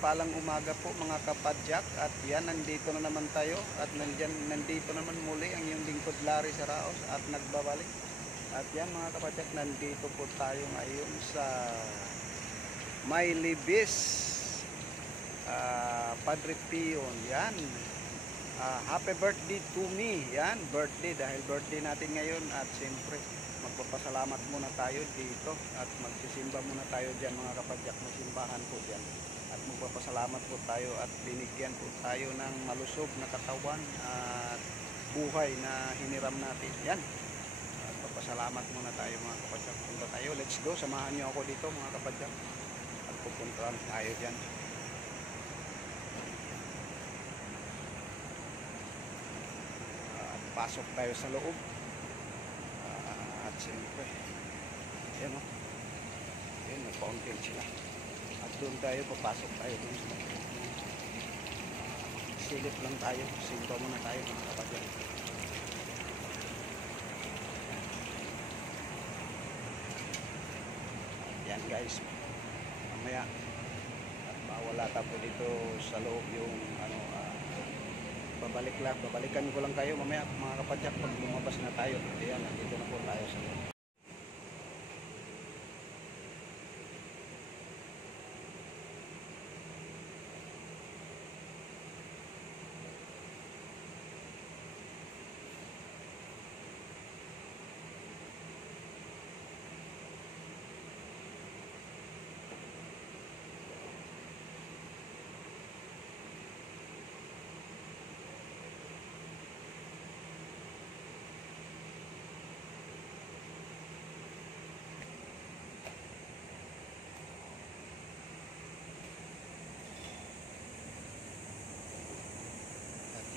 mapagpalang umaga po mga kapadyak. At yan, nandito na naman tayo. At nandito naman muli ang iyong lingkod Larry Saraos at nagbabalik. At yan mga kapadyak, nandito po tayo ngayon sa Maylibis, Padre Pio. Yan, happy birthday to me. Yan, birthday, dahil birthday natin ngayon. At siyempre magpapasalamat muna tayo dito at magsisimba muna tayo dyan mga kapadyak. May simbahan po dyan at magpapasalamat po tayo at binigyan po tayo ng malusog na katawan at buhay na hiniram natin. Yan, at magpapasalamat muna tayo mga kapadyak. Punta tayo, let's go, samahan nyo ako dito mga kapadyak at pupuntahan tayo dyan. At pasok tayo sa loob. At siyempre, ayan o, ayan, nag-fountain sila. At doon tayo, papasok tayo doon sa silip lang tayo, simba muna tayo mga kapadyak. Ayan guys, mamaya at mawala tapo dito sa loob yung babalikan ko lang kayo mamaya mga kapadyak pag lumabas na tayo. Ayan, nandito na po tayo sa loob.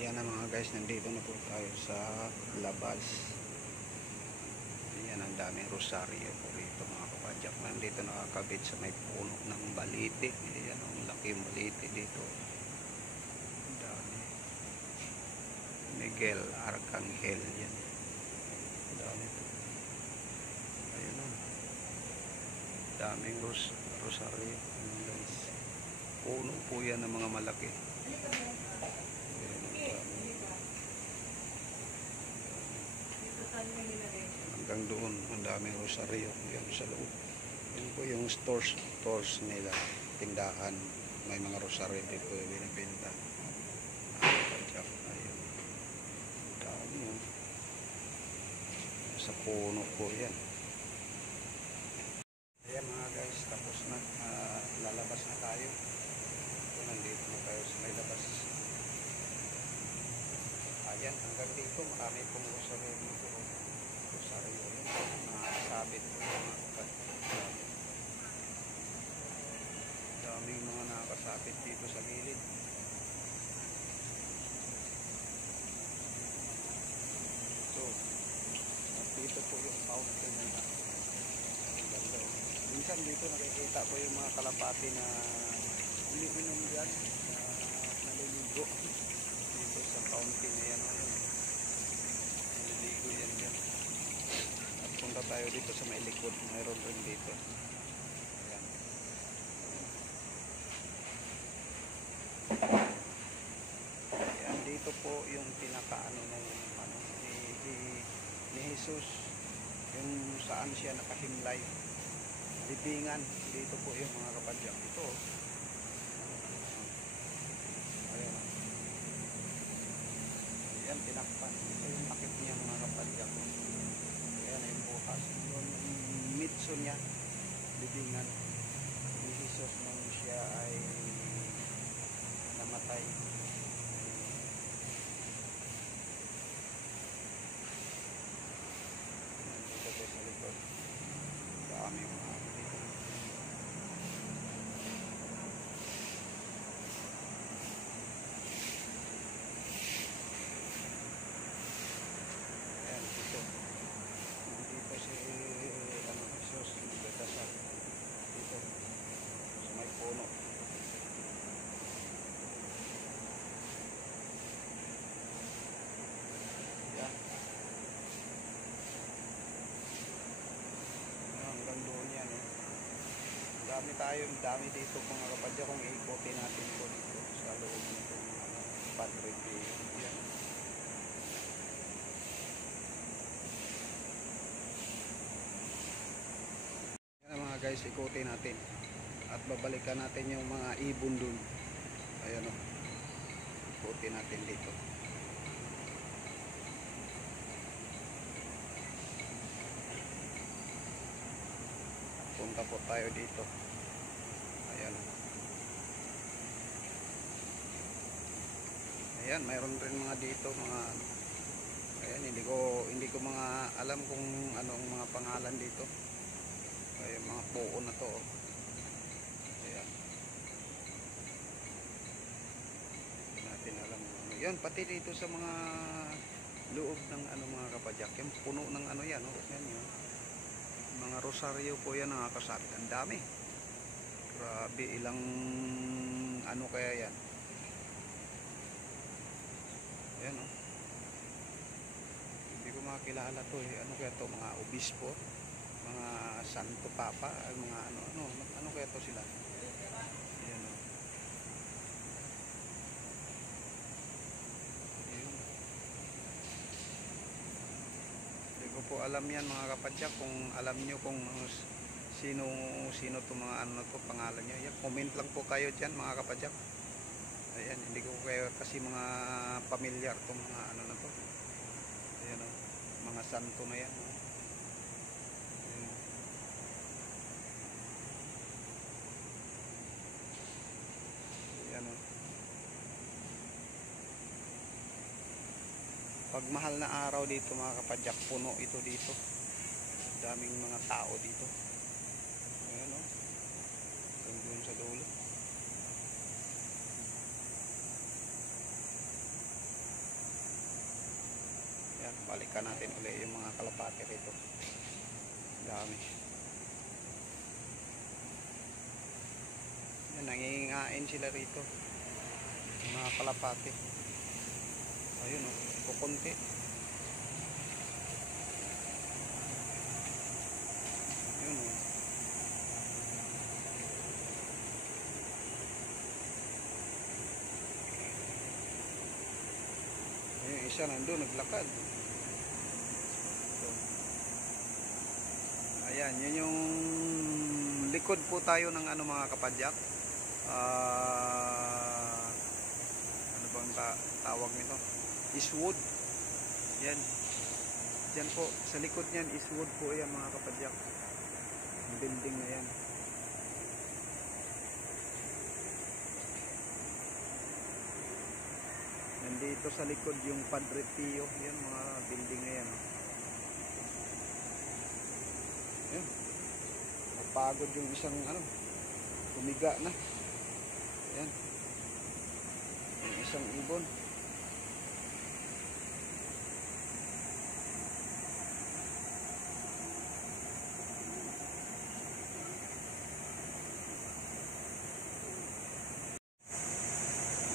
Yan na mga guys, nandito na po tayo sa labas. Yan, ang daming rosaryo po rito mga kapadyak. Nandito nakakabit sa may puno ng baliti. Yan, ang laki yung baliti dito. Ang dami. Miguel Arcangel yan. Ang dami po. Ayun o. Daming rosaryo guys. Puno po yan ng mga malaki. Hanggang doon ang daming rosaryo yan sa loob. Yan po yung stores nila, tindahan, may mga rosaryo dito binibenta. Ayun, dami yun sa puno po yan. Ayan mga guys, tapos na, lalabas na tayo. Nandito na tayo sa may labas. Ayan, hanggang dito marami pong rosaryo dito. Rosaryo yun, nakasabit po mga kapadyak. Daming mga nakasabit dito sa gilid. So, at dito po yung fountain nila. Minsan dito nakikita ko yung mga kalapati na umiinom dyan, naliligo dito sa fountain na yan. Naliligo yan dyan. At punta tayo dito sa may likod, mayroon rin dito. Ayan. Ayan, dito po yung pinakaano ng ni Jesus, yung saan siya nakahimlay, libingan. Dito po yung mga kapadyak. Ito ayan, ayan, tinakpan. Ito yung takip niya mga kapadyak. Ayan yung bukas, yung mitso niya, libingan ni Jesus nung siya ay namatay. Dito sa likod dami mga dito. Ayan, dito si Jesus nagdadasal dito sa may puno. dami dito mga kapadyak kung iikotin natin po dito sa loob nito Padre Pio. Yan. Yan mga guys, ikotin natin at babalikan natin yung mga ibon dun. Ayan o, ikotin natin dito. Punta po tayo dito. Ayan. Ayan, mayroon rin mga dito mga ayan, hindi ko mga alam kung anong mga pangalan dito. Ayan, mga puo na to. Ayan. Hindi natin alam. Ayan, pati dito sa mga loob ng mga kapadyak. Yung puno ng yan. Yan yun. Mga rosaryo po yan nakakasabit. Ang dami. Grabe, ilang kaya yan. Ayan o. Hindi ko makakilala to eh. Ano kaya to? Mga obispo, mga santo papa, mga ano kaya to sila? Ayan o. Ayan. Hindi ko po alam yan mga kapadyak. Kung alam nyo kung sino to mga to pangalan nyo, yan, comment lang po kayo dyan mga kapadyak. Ayan, hindi ko kayo kasi mga pamilyar tong mga na to. Ayan o, mga santo na yan. Ayan. Ayan o. Pag mahal na araw dito mga kapadyak, puno ito dito. Daming mga tao dito. Ayan o. Doon sa dulo. Ayan, balikan natin ulit yung mga kalapate rito. Dami. Ayan, nangingain sila rito. Yung mga kalapate. Ayun o, kukunti. Ayun o. Ayun, isa nandun, naglakad. Ayan, yun yung likod po tayo ng mga kapadyak. Ano bang tawag nito? Eastwood. Yan. Yan po, sa likod niyan, Eastwood po yan mga kapadyak. Yung building na yan. Nandito sa likod yung Padre Pio. Yan, mga building na yan. Yan. Napagod yung isang tumiga na. Yan. Yung isang ibon.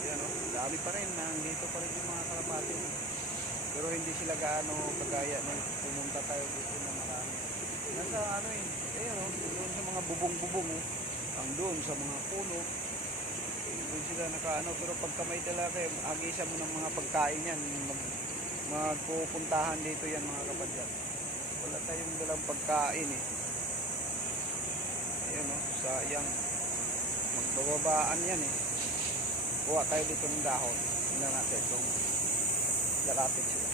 Yan o, dami pa rin. Nandito pa rin yung mga kalapati. Pero hindi sila gaano kagaya nung pumunta tayo dito na marami. Nasa ayun o, doon sa mga bubong-bubong o. Ang doon sa mga puno. Doon sila pero pagka may dala kayo, agisa mo ng mga pagkain yan, magpupuntahan dito yan mga kapadyak. Wala tayong dalang pagkain eh. Ayun o, sayang. Magbababaan yan eh. Kuha tayo dito ng dahon. Tingnan natin kung lalapit sila.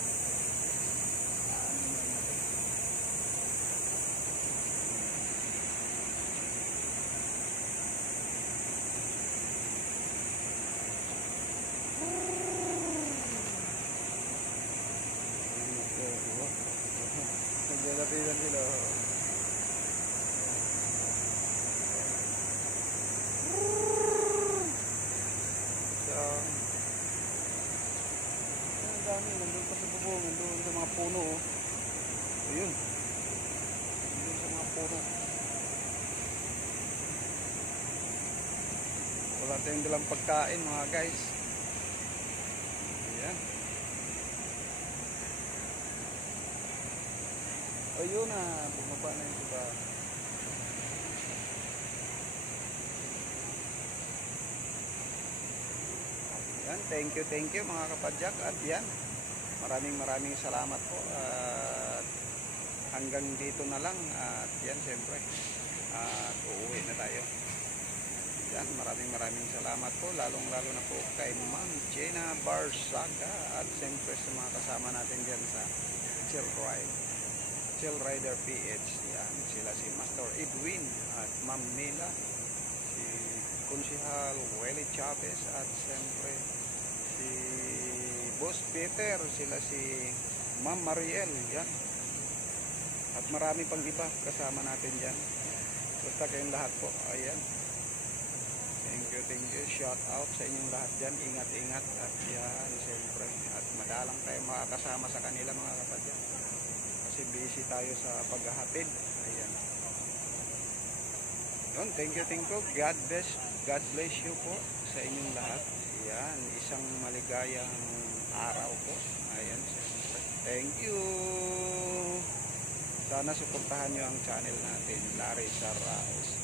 Naglalapitan sila. Ang dami, nandun pa sa bubong, nandun sa mga puno. Ayun. Nandun sa mga puno. Wala tayong dalang pagkain mga guys. Ayan. Ayun na, bumaba na yung iba. Yan, thank you mga kapadyak. At yan, maraming salamat po. At hanggang dito na lang. At yan, siyempre, at uuwi na tayo. Yan, maraming salamat po. Lalong-lalo na po kay Ma'am Jenna Barsaga. At siyempre sa mga kasama natin dyan sa Chill Rider PH. Yan, sila si Master Edwin at Ma'am Mila, si Konsihal Welly Chavez, at siyempre si Boss Peter, sila si Ma'am Mariel. Yan, at marami pang iba kasama natin dyan. Basta kayong lahat po. Ayan, thank you, shout out sa inyong lahat dyan. Ingat at yan, siyempre, at madalang tayo makakasama sa kanila mga kapadyak kasi busy tayo sa paghahatid. Ayan, yun, thank you, God bless you po sa inyong lahat. Ayan, isang maligayang araw po. Ayan, siyempre, thank you. Sana suportahan nyo ang channel natin, Larry Sarraos.